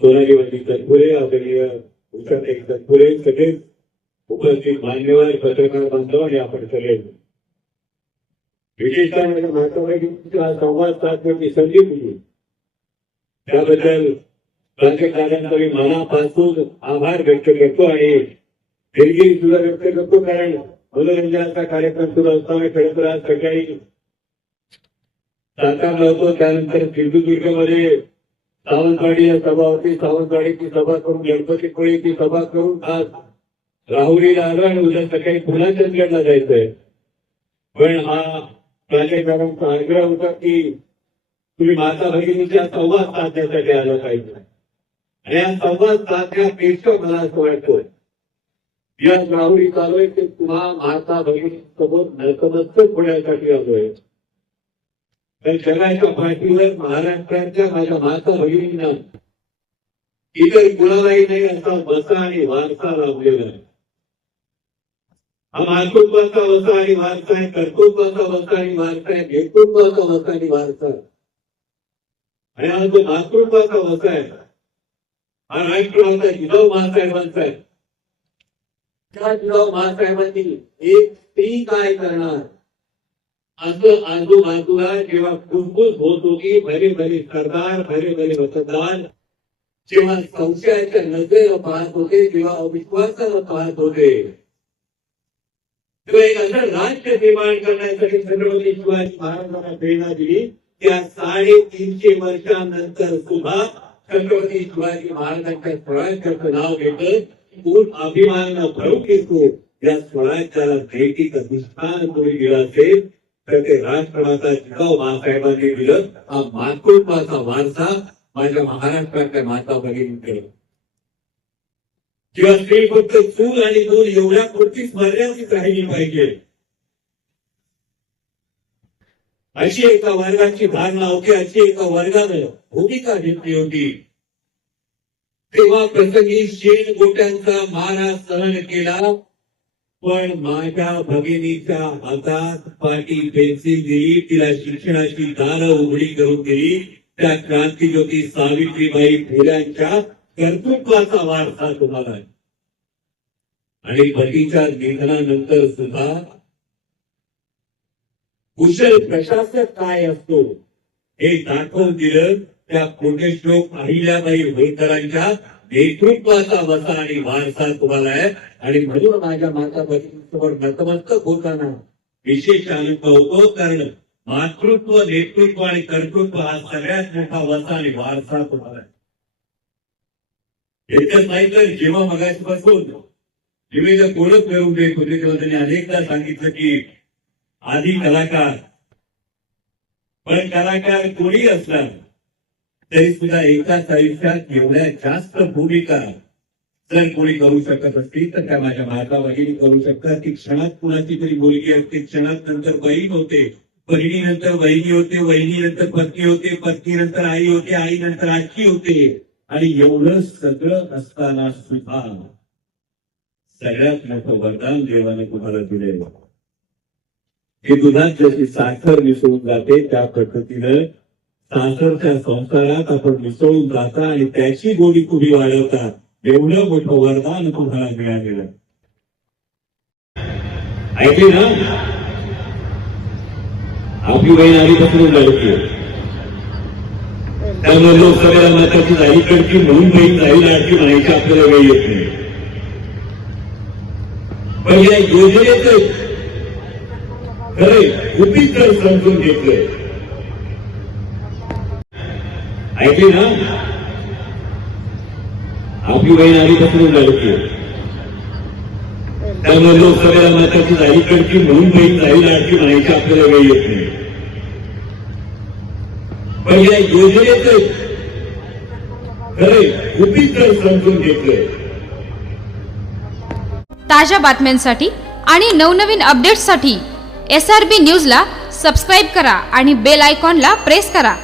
सोनालीवती तनपुरे आदरणीय एक तनपुरे सगळेच उपस्थित मान्यवर पत्रकार बांधव आणि आपण सगळे. विशेषतः म्हणजे माझ्या महात्मा संवाद साधण्याची संधी दिली. त्याबद्दल प्राजक्तांचा मी मनापासून आभार व्यक्त करतो आणि दिलगिरी सुद्धा व्यक्त करतो कारण मनोरंजनाचा कार्यक्रम सुरू असताना खरं तर आज सकाळी. सातारला होतो त्यानंतर सिंधुदुर्गमध्ये सावंतवाडी या सभा होती सावंतवाडीची सभा करून गणपतीपुळेची सभा करून आज राहुरीला आलो आणि उद्या सकाळी पुन्हा चंदगडला जायचंय. पण हा मॅडमचा आग्रह होता की तुम्ही माता भगिनीच्या संवाद साधण्यासाठी आलं पाहिजे. आणि या संवाद साधण्यापेक्षा मला असं वाटतं या राहुरी चालू ते पुन्हा माता भगिनी समोर नतमस्तक होण्यासाठी आलोय. जगाच्या पाठीवर महाराष्ट्राच्या माझ्या माता भगिनींना इतर कुणालाही नाही असा वसा आणि वारसा लाभलेला आहे. हा मातृत्वाचा वसा आणि वारसा आहे कर्तृत्वाचा वसा आणि वारसा आहे नेतृत्वाचा वसा आणि वारसा आहे. आणि हा जो मातृत्वाचा वसा आहे हा राष्ट्रवाचा जिजाऊ महासाहेबांचा आहे. त्या जिजाऊ महासाहेबांनी एक स्त्री काय करणार. असं आजूबाजूला जेव्हा कुरकुस होत होती भरे भरे सरदार भरे भरे मतदार जेव्हा संशयाच्या नजरेला पाहत होते जेव्हा अविश्वासाला पाहत होते. एक असं राज्य निर्माण करण्यासाठी छत्रपती शिवाजी महाराजांना प्रेरणा दिली. त्या साडेतीनशे वर्षानंतर सुद्धा छत्रपती शिवाजी महाराजांच्या स्वराज्याचं नाव घेत पूर्ण अभिमानानं भरून घेतो. या स्वराज्याला भेटीचा दुष्काळ कोणी दिला असेल? तर ते राष्ट्रमाता जिजाऊ महासाहेबांनी दिलं. हा मातृत्वाचा वारसा माझ्या महाराष्ट्रातल्या माता भगिनींकडे किंवा स्त्री फक्त चूल आणि दूर एवढ्या पुरतीच मर्यादित राहिली पाहिजे. अशी एका वर्गाची भावना होती अशी एका वर्गानं भूमिका घेतली होती. तेव्हा प्रसंगी शेण गोट्यांचा मारा सहन केला. पण माझ्या भगिनीच्या हातात पाटील पेन्सिल दिली तिला शिक्षणाची दारं उघडी करून दिली. त्या क्रांतीज्योती सावित्रीबाई फुल्यांच्या कर्तृत्वाचा वारसा तुम्हाला. आणि पतीच्या निधनानंतर सुद्धा कुशल प्रशासक काय असतो हे दाखवून दिलं त्या कोटेश्लोक अहिल्याबाई होळकरांच्या नेतृत्वाचा वसा आणि वारसा तुम्हाला आहे. आणि म्हणून माझ्या माता भगिनीसमोर नतमस्तक होताना विशेष आनंद होतो. कारण मातृत्व नेतृत्व आणि कर्तृत्व हा सगळ्यात मोठा वसा आणि वारसा तुम्हाला आहे. एकच नाही तर जेव्हा मगाशीपासून विविध ओळख मिळवून देत होते तेव्हा त्यांनी अनेकदा सांगितलं की आधी कलाकार पण कलाकार कोणी असला तरी सुद्धा एकाच आयुष्यात एवढ्या जास्त भूमिका जर कोणी करू शकत असतील तर त्या माझ्या माता भगिनी करू शकतात. ती क्षणात कुणाची तरी मुलगी असते क्षणात नंतर बहीण होते. बहिणीनंतर वहिनी होते वहिनीनंतर पत्नी होते पत्नीनंतर आई होते आईनंतर आजी होते. आणि एवढं सगळं असताना सुद्धा सगळ्यात मोठं वरदान देवाने तुम्हाला दिलेलं हे दुधात जशी साखर मिसळून जाते त्या पद्धतीनं सासरच्या संसारात आपण मिसळून जाता आणि त्याची गोडी तुम्ही वाढवता एवढं मोठं वरदान तुम्हाला मिळालेलं ऐकली ना आपली बहीण आली पकडून लढती त्यामुळे लोकसभेला महत्वाची झाली कडची म्हणून बहीण जाईल आणखी म्हणायची आपल्याला वेळ येत नाही पण या योजनेच खरे गुपित समजून घेतलंय. ऐकली ना? आपली बहीण आली पकडून लढती त्यामुळे लोकसभेला महत्वाची झाली कडची म्हणून बहीण जाईल आणखी म्हणायची आपल्याला वेळ येत नाही. पण या योजनेचं खरे गुपित समजून घेतलंय. ताज्या बातम्यांसाठी आणि नवनवीन अपडेट्ससाठी एस आर बी न्यूजला सबस्क्राईब करा आणि बेल आयकॉनला प्रेस करा.